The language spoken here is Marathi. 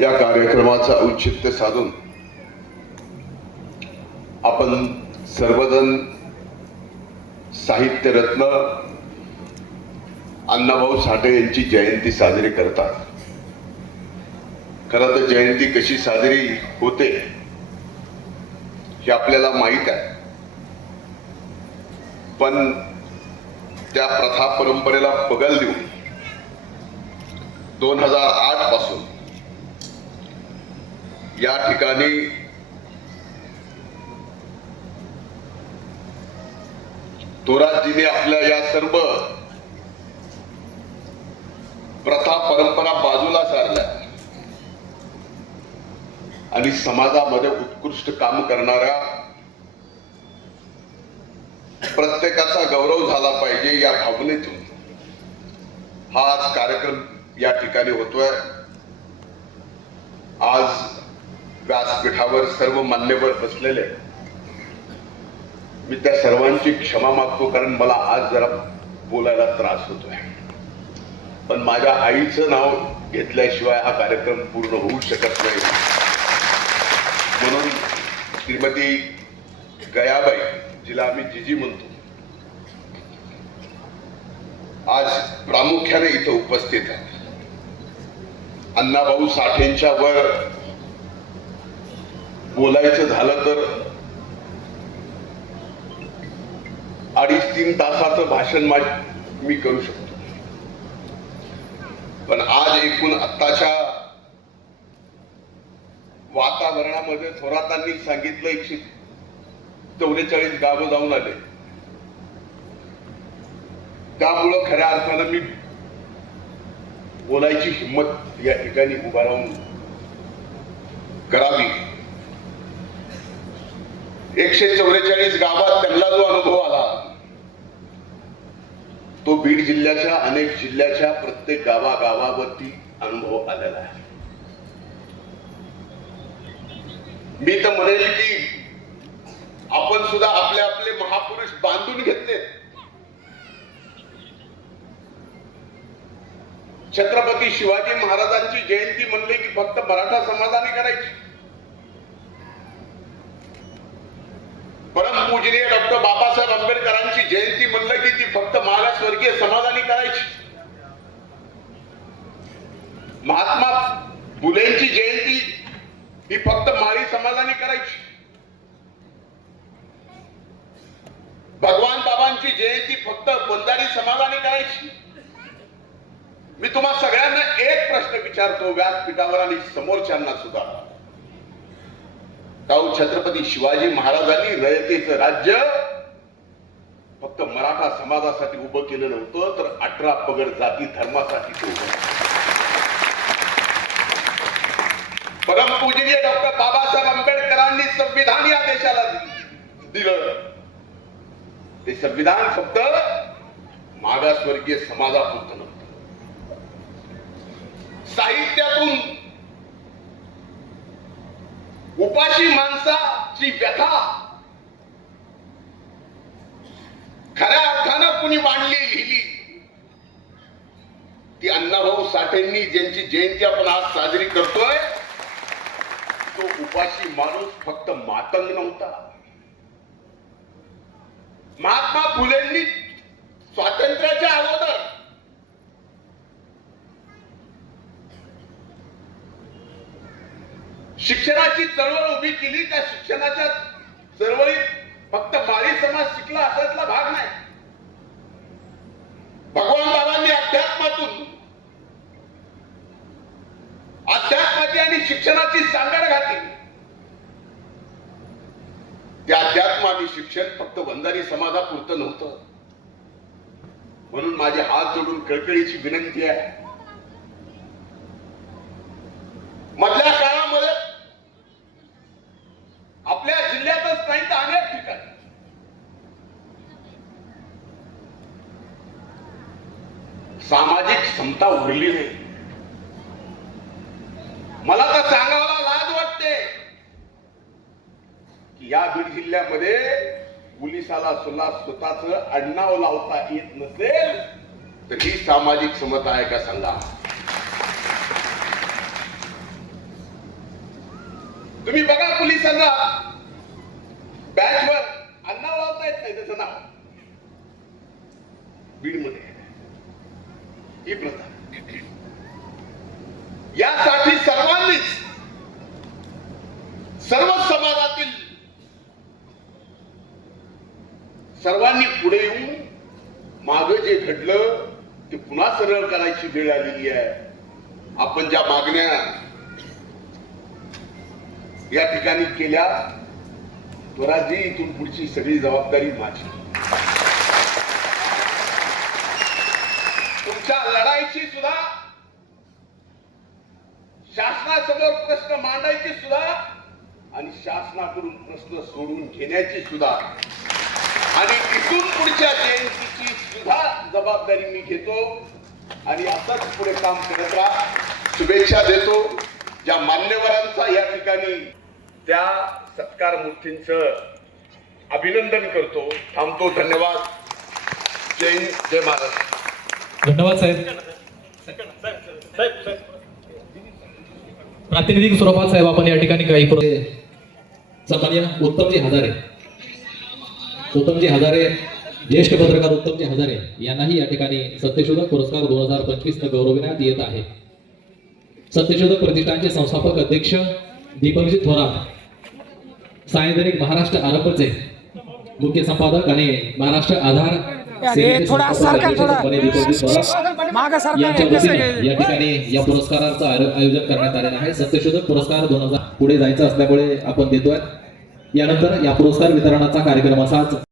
या कार्यक्रमाचं औचित्य साधून आपण सर्वजण साहित्यरत्न अण्णाभाऊ साठे यांची जयंती साजरी करतात. खरं तर जयंती कशी साजरी होते हे आपल्याला माहीत आहे. पण त्या प्रथा परंपरेला पगल देऊन दोन हजार आठपासून या ठिकाणी थोरातजीने आपल्या या सर्व प्रथा परंपरा बाजूला सारल्या आणि समाजामध्ये उत्कृष्ट काम करणाऱ्या प्रत्येकाचा गौरव झाला पाहिजे या भावनेतून. हा आज कार्यक्रम या ठिकाणी होतोय. आज व्यासपीठावर सर्व मान्यवर बसलेले. मी त्या सर्वांची क्षमा मागतो कारण मला आज जरा बोलायला त्रास होतोय. पण माझ्या आईचं नाव घेतल्याशिवाय हा कार्यक्रम पूर्ण होऊ शकत नाही. म्हणून श्रीमती गयाबाई जिला आम्ही जिजी म्हणतो आज प्रामुख्याने इथं उपस्थित आहे अण्णाभाऊ साठेंच्या वर बोलायचं झालं तर अडीच तीन तासाचं भाषण मी करू शकतो. पण आज एकूण आत्ताच्या वातावरणामध्ये थोरातांनी सांगितलं एकशे चौवेचाळीस गावं जाऊन आले. त्यामुळं खऱ्या अर्थानं मी बोलायची हिंमत या ठिकाणी उभा राहून करावी. एकशे चौवेचाळीस गावात त्यांना जो अनुभव आला तो बीड जिल्ह्याच्या अनेक जिल्ह्याच्या प्रत्येक गावागावावरती अनुभव आलेला आहे. मी तर म्हणेल की आपण सुद्धा आपले आपले महापुरुष बांधून घेतले. छत्रपती शिवाजी महाराजांची जयंती म्हणले की फक्त मराठा समाजाने करायची. पूजनीय डॉक्टर बाबासाहेब आंबेडकरांची जयंती म्हणलं की ती फक्त मागासवर्गीय समाजाने करायची. महात्मा फुलेंची जयंती ही फक्त माळी समाजाने करायची. भगवान बाबांची जयंती फक्त बंजारी समाजाने करायची. मी तुम्हा सगळ्यांना एक प्रश्न विचारतो व्यासपीठावर आणि समोरच्यांना सुद्धा. काऊ छत्रपती शिवाजी महाराजांनी रयतेचं राज्य फक्त मराठा समाजासाठी उभं केलं नव्हतं तर अठरा पगड जाती धर्मासाठी ते उभं परम परमपूजनीय डॉक्टर बाबासाहेब आंबेडकरांनी संविधान या देशाला दिलं. ते संविधान फक्त मागासवर्गीय समाजापुरतं नव्हतं. साहित्यातून उपाशी माणसाची व्यथा खऱ्या अर्थानं कुणी मांडली लिहिली ती अण्णाभाऊ साठेंनी ज्यांची जयंती आपण आज साजरी करतोय तो उपाशी माणूस फक्त मातंग नव्हता. महात्मा फुलेंनी स्वातंत्र्याच्या शिक्षणाची चळवळ उभी केली त्या शिक्षणाच्या चळवळीत फक्त माळी समाज शिकला असातला भाग नाही. भगवान बाबांनी अध्यात्मातून अध्यात्माची आणि शिक्षणाची सांगड घातली. ते अध्यात्म आणि शिक्षण फक्त वंजारी समाजापुरतं नव्हतं. म्हणून माझे हात जोडून कळकळीची विनंती आहे मधल्या काळामध्ये आपल्या जिल्ह्यातच नाही तर अनेक ठिकाणी क्षमता उरली नाही. मला तर सांगायला लाज वाटते की या बीड जिल्ह्यामध्ये पोलिसाला सुद्धा स्वतःच आडनाव लावता येत नसेल तर ही सामाजिक समता आहे का सांगा? तुम्ही बघा पोलिसांना. बॅचवर अण्णा लावता येत नाही त्याचं नाव. बीडमध्ये. ही प्रथा. यासाठी सर्वांनीच सर्व समाजातील सर्वांनी पुढे येऊन माग जे घडलं ते पुन्हा सरळ करायची वेळ आलेली आहे. आपण ज्या मागण्या या ठिकाणी केल्या स्वराजी इथून पुढची सगळी जबाबदारी माझी. तुमच्या लढाईची सुद्धा शासनासमोर प्रश्न मांडायचे सुद्धा आणि शासनाकडून प्रश्न सोडून घेण्याची सुद्धा. आणि इथून पुढच्या जयंतीची सुद्धा जबाबदारी मी घेतो आणि असंच पुढे काम करत राहा. शुभेच्छा देतो. ज्या मान्यवरांचा या ठिकाणी त्या सत्कार मूर्तींचं अभिनंदन करतो. थांबतो. धन्यवाद. जय हिंद. जय महाराष्ट्र. धन्यवाद साहेब. प्रातिनिधिक स्वरूपात साहेब आपण या ठिकाणी काही पुर- सन्मान्य उत्तमजी हजारे. उत्तमजी हजारे ज्येष्ठ पत्रकार उत्तमजी हजारे यांनाही या ठिकाणी सत्यशोधक पुरस्कार दोन हजार पंचवीस गौरविण्यात येत आहे. सत्यशोधक प्रतिष्ठानचे संस्थापक अध्यक्ष दीपकजी थोरात सायंत्रिक महाराष्ट्र आरपचे मुख्य संपादक आणि महाराष्ट्र आधार थोडा थोडा. माग सरकार या ठिकाणी या पुरस्काराचं आयो- आयोजन करण्यात आलेलं आहे. सत्यशोधक पुरस्कार दोन हजार पुढे जायचं असल्यामुळे आपण देतोय. यानंतर या पुरस्कार वितरणाचा कार्यक्रम असाच.